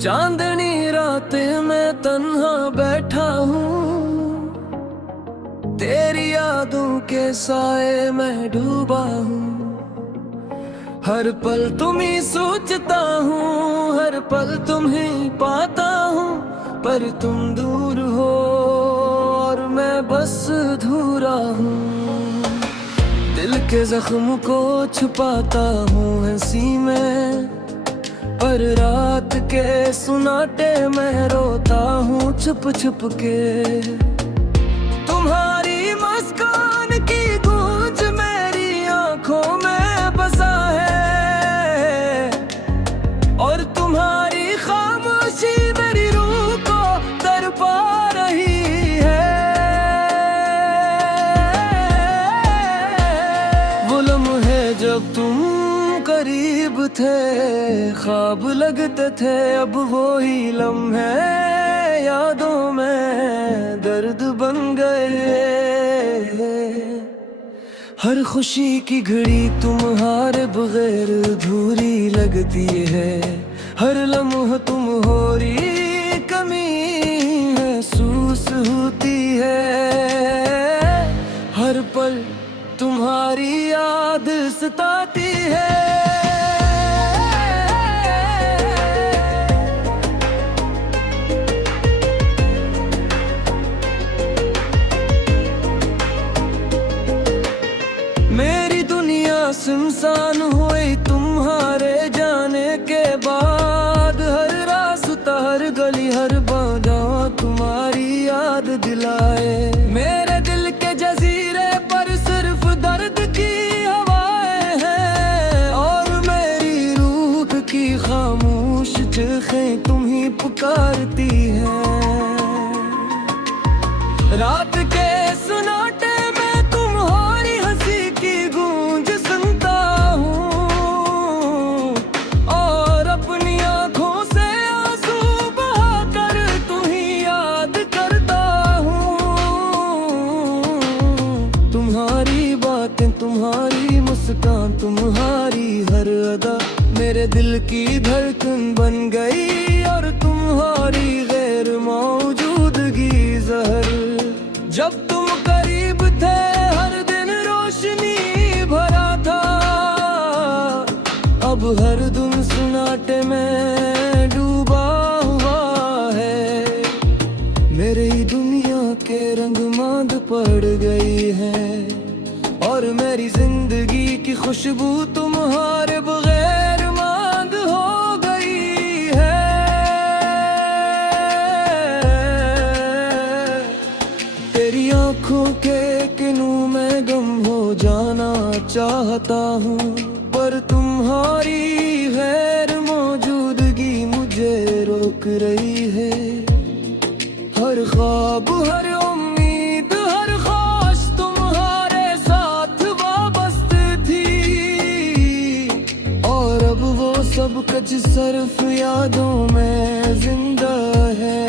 चांदनी रातें मैं तन्हा बैठा हूँ, तेरी यादों के साए में डूबा हूँ। हर पल तुम ही सोचता हूँ, हर पल तुम ही पाता हूँ, पर तुम दूर हो और मैं बस अधूरा हूँ। दिल के जख्म को छुपाता हूँ हंसी में, पर रात के सुनाटे में रोता हूँ छुप छुप के। तुम्हारी मुस्कान की गूंज मेरी आंखों में बसा है, और तुम्हारी खामोशी मेरी रूह को तड़पा रही है। वो लम्हे जब तुम करीब थे, ख्वाब लगते थे, अब वो ही लम्हे यादों में दर्द बन गए। हर खुशी की घड़ी तुम्हारे बगैर अधूरी लगती है, हर लम्हा तुम हो रही कमी महसूस होती है। हर पल तुम्हारी याद सताती है। मेरी दुनिया सुनसान हुई तुम्हारे जाने के बाद, हर रास्ता हर गली हर बाधा तुम्हारी याद दिलाए। मेरे दिल के जजीरे पर सिर्फ दर्द की हवाएं हैं, और मेरी रूह की खामोश चीखें तुम ही पुकारती हैं। रात के सुनाटे में तुम्हारी हंसी की गूंज सुनता हूँ, और अपनी आंखों से आंसू बहाकर तुम्हीं याद करता हूँ। तुम्हारी बातें तुम्हारी मुस्कान तुम्हारी हर अदा मेरे दिल की धड़कन बन गई, और तुम्हारी गैर मौजूदगी जहर। जब तुम करीब थे हर दिन रोशनी भरा था, अब हर दिन सुनाटे में डूबा हुआ है। मेरी दुनिया के रंग मांद पड़ गई है, और मेरी जिंदगी की खुशबू तुम्हारे बगैर मांद हो गई है। तेरी आंखों के किनों में गम हो जाना चाहता हूँ, पर तुम्हारी गैर मौजूदगी मुझे रोक रही है। हर ख्वाब हर उम्मीद हर ख्वाहिश तुम्हारे साथ वाबस्ते थी, और अब वो सब कुछ सिर्फ यादों में जिंदा है।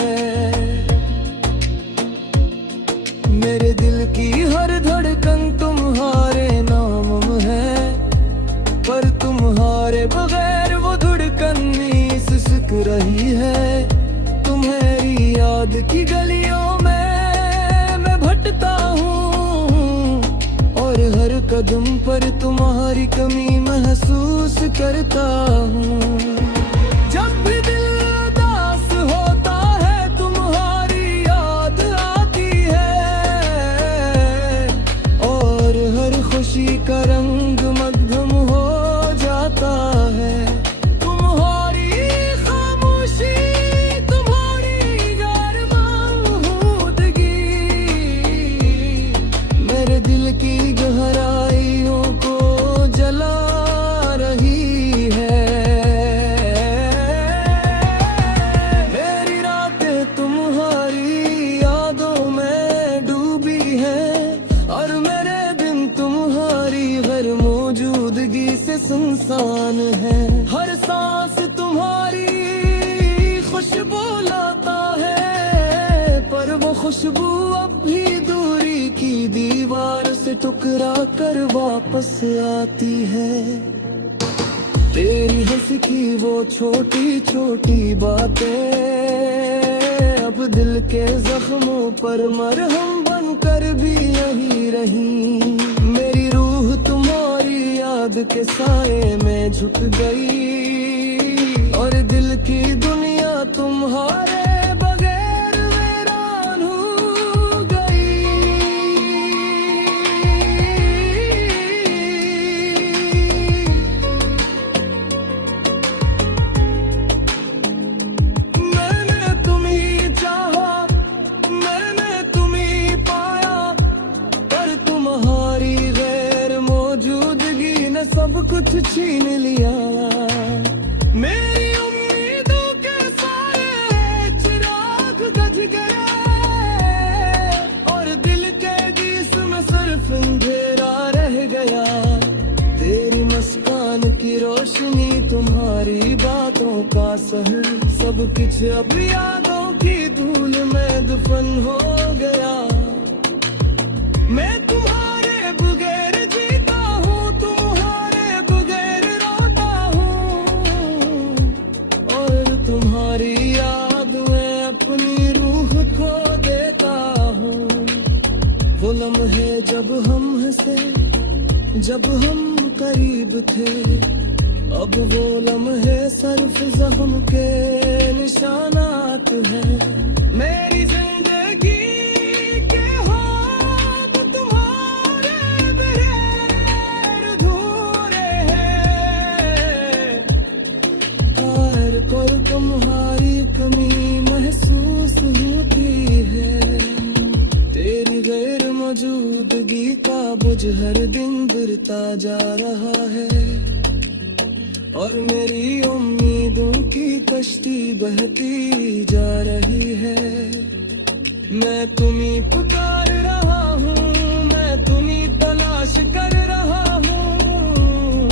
मेरे दिल की हर धड़कन तुम्हारे नाम है, पर तुम्हारे बगैर वो धड़कन नहीं सिसक रही है। तुम्हारी याद की गलियों में मैं भटकता हूँ, और हर कदम पर तुम्हारी कमी महसूस करता हूँ। जब भी दिल उदास होता है तुम्हारी याद आती है, और हर खुशी का रंग मध्यम हो जाता है। तुम्हारी खामोशी तुम्हारी गैर मौजूदगी मेरे दिल की गहराइयों को जला रही है। मेरी रातें तुम्हारी यादों में डूबी हैं, और मेरे दिन तुम्हारी गैर मौजूदगी से सुनसान है। हर सांस तुम्हारी खुशबू लाता है, पर वो खुशबू अब भी दूरी की दीवार से टुकरा कर वापस आती है। तेरी हंसी की वो छोटी छोटी बातें अब दिल के जख्मों पर मरहम बनकर भी यही रही। मेरी रूह तुम्हारी याद के साए में झुक गई और दिल की दुनिया तुम्हारे बगैर वीरान हो गई। मैंने तुम्हीं चाहा, मैंने तुम्हीं पाया, पर तुम्हारी गैर मौजूदगी ने सब कुछ छीन लिया। मेरी उम्मीदों के सारे चिराग बुझ गए और दिल के गीस में सिर्फ अंधेरा रह गया। तेरी मुस्कान की रोशनी, तुम्हारी बातों का सहर, सब कुछ अब यादों की धूल में दफन हो गया। मैं तुम्हारे बगैर जीता हूँ, तुम्हारे बगैर रोता हूँ और तुम्हारी याद में अपनी रूह खो देता हूँ। वो लम्हे जब हम हंसे, जब हम करीब थे, अब वो लम्हे सिर्फ ज़ख्म के निशानात हैं। मेरी जिंदगी के ख्वाब तुम्हारे बगैर अधूरे हैं। हर कोई तुम्हारी कमी महसूस होती है। तेरी गैर मौजूदगी का बोझ हर दिन गिरता जा रहा है और मेरी उम्मीदों की कश्ती बहती जा रही है। मैं तुम्हीं पुकार रहा हूँ, मैं तुम्हीं तलाश कर रहा हूँ,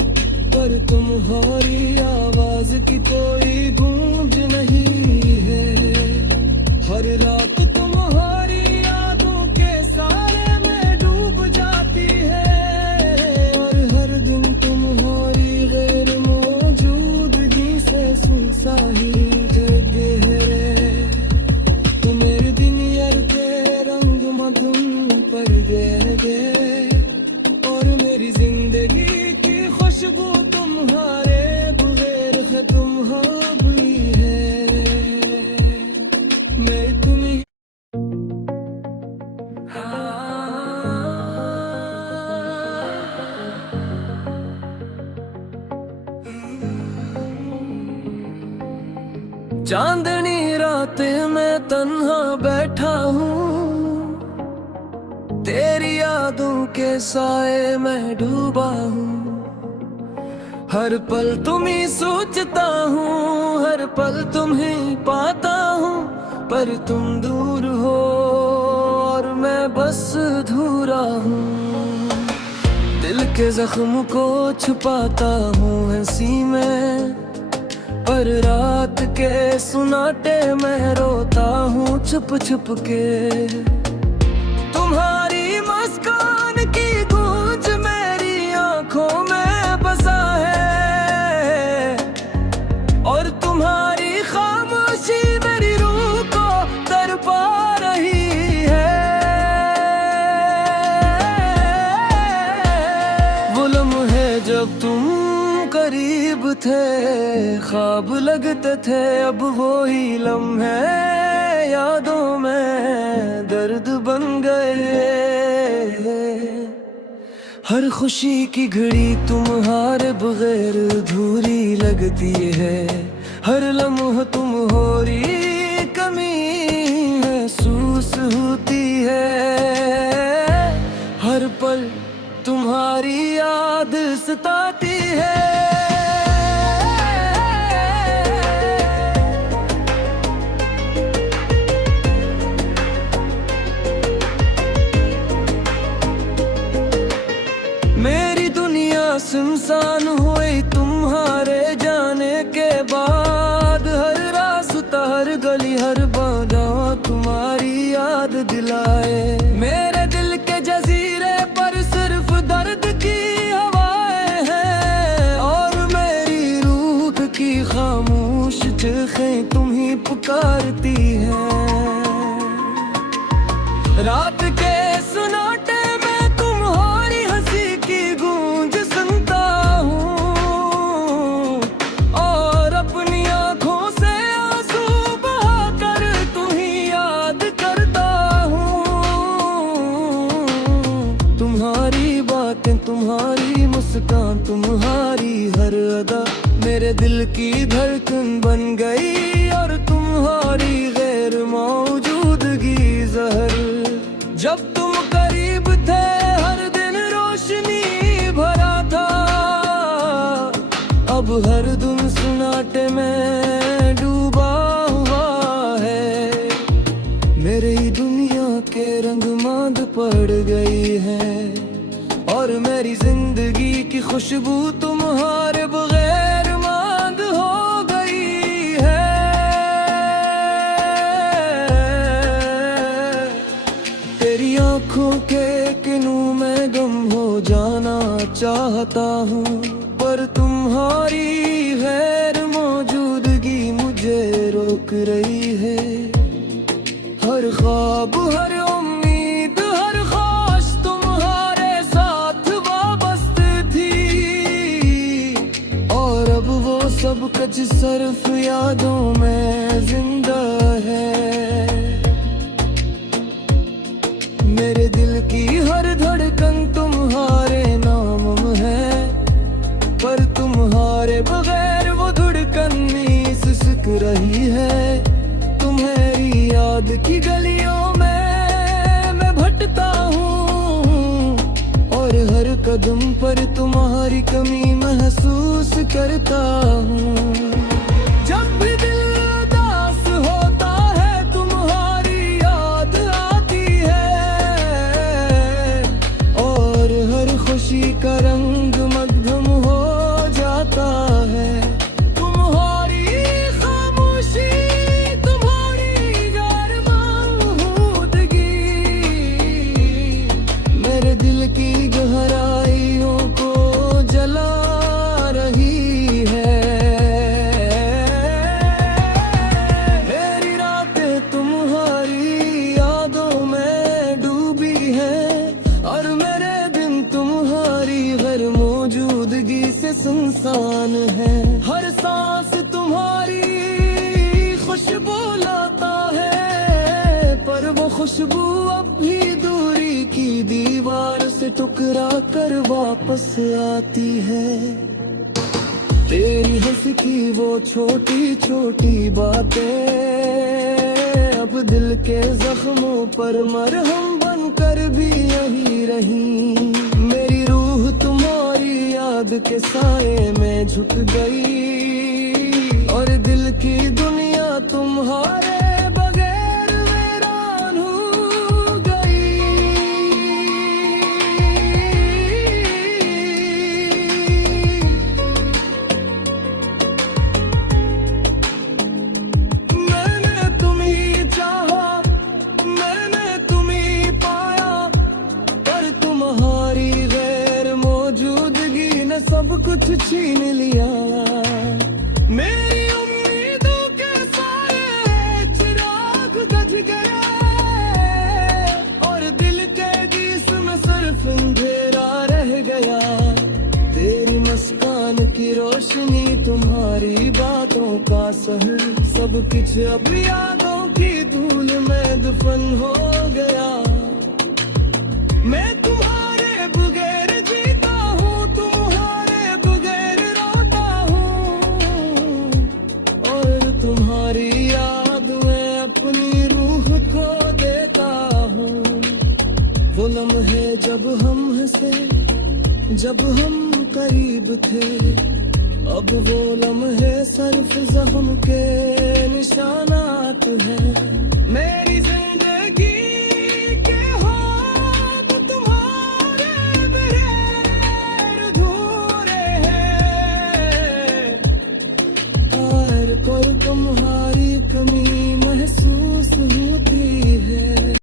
पर तुम्हारी आवाज की कोई गूंज नहीं है। हर रात तुम्हारी यादों के सारे में डूब जाती है और हर दिन तुम्हारी गैर मौजूदगी से सुनसा ही गहरे। तू मेरे दिन यार के रंग मधुम पर गए और मेरी जिंदगी की खुशबू तुम्हारे बगैर खत्म हो गई है। मैं तुम्हें चांदनी रात में तन्हा बैठा हूँ, तेरी यादों के साए में डूबा हूँ। हर पल तुम्हीं सोचता हूँ, हर पल तुम्हीं पाता हूँ, पर तुम दूर हो और मैं बस अधूरा हूँ। दिल के जख्म को छुपाता हूँ हंसी में, पर रात के सुनाटे में रोता हूँ छुप छुप के। तुम्हारी मुस्कान की गूंज मेरी आंखों में बसा है और तुम्हारी खामोशी मेरी रूह को तड़पा रही है। वो लम्हे जब तुम करीब थे, ख्वाब लगते थे, अब वो ही लम्हे यादों में दर्द बन गए। हर खुशी की घड़ी तुम्हारे बगैर अधूरी लगती है। हर लम्हा तुम्हारी कमी महसूस होती है। हर पल तुम्हारी याद सताती है। सुनसान हुई तुम्हारे जाने के बाद। हर रास्ता, हर गली, हर बाधा तुम्हारी याद दिलाए। मेरे दिल के जजीरे पर सिर्फ दर्द की हवाएं हैं और मेरी पुकारती है। रात के सुनाटे में तुम्हारी हंसी की गूंज सुनता हूँ, और अपनी आंखों से आंसू बहाकर तुम्हीं याद करता हूँ। तुम्हारी बातें, तुम्हारी मुस्कान, तुम्हारी हर अदा मेरे दिल की धड़कन बन गई, और तुम्हारी गैर मौजूदगी जहर। जब तुम करीब थे हर दिन रोशनी भरा था, अब हर दिन सुनाटे में डूबा हुआ है। मेरी दुनिया के रंग मांद पड़ गई है, और मेरी जिंदगी की खुशबू तुम्हारे बगैर मांद हो गई है। तेरी आंखों के किनों में गम हो जाना चाहता हूँ, पर तुम्हारी गैर मौजूदगी मुझे रोक रही है। हर ख्वाब, हर उम्मीद, हर ख्वाहिश तुम्हारे साथ वाबस्ते थी, और अब वो सब कुछ सिर्फ यादों में जिंदा है। मेरे दिल की हर धड़कन तुम्हारे नाम है, पर तुम्हारे बगैर वो धड़कन नहीं सिसक रही है। तुम्हारी याद की गलियों में मैं भटकता हूँ, और हर कदम पर तुम्हारी कमी महसूस करता हूँ। जब भी दिल उदास होता है तुम्हारी याद आती है, और हर खुशी का रंग मध्यम हो जाता है। तुम्हारी खामोशी, तुम्हारी गैर मौजूदगी मेरे दिल की गहराइयों को जला रही है। मेरी रातें तुम्हारी यादों में डूबी हैं, और मेरे दिन तुम्हारी गैर मौजूदगी से सुनसान है। हर सांस तुम्हारी खुशबू लाता है, पर वो खुशबू अब भी दूरी की दीवार से टुकरा कर वापस आती है। तेरी हंसी की वो छोटी छोटी बातें अब दिल के जख्मों पर मरहम बनकर भी यही रही। मेरी रूह तुम्हारी याद के साए में झुक गई, और दिल की दुनिया तुम्हारे बगैर वीरान हो गई। मैंने तुम्हीं चाहा, मैंने तुम्हीं पाया, पर तुम्हारी गैर मौजूदगी ने सब कुछ छीन लिया। मेरी उम्मीदों के सारे चिराग बुझ गए, और दिल के गीस में सिर्फ अंधेरा रह गया। तेरी मुस्कान की रोशनी, तुम्हारी बातों का सहर, सब कुछ अब यादों की धूल में दफन हो गया। मैं तुम्हारे बगैर जीता हूँ, तुम्हारे बगैर रोता हूँ, और तुम्हारी याद में अपनी रूह खो देता हूँ। वो लम्हे जब हम हंसे, जब हम करीब थे, अब वो लम्हे सिर्फ ज़ख्म के निशानात हैं। मेरी जिंदगी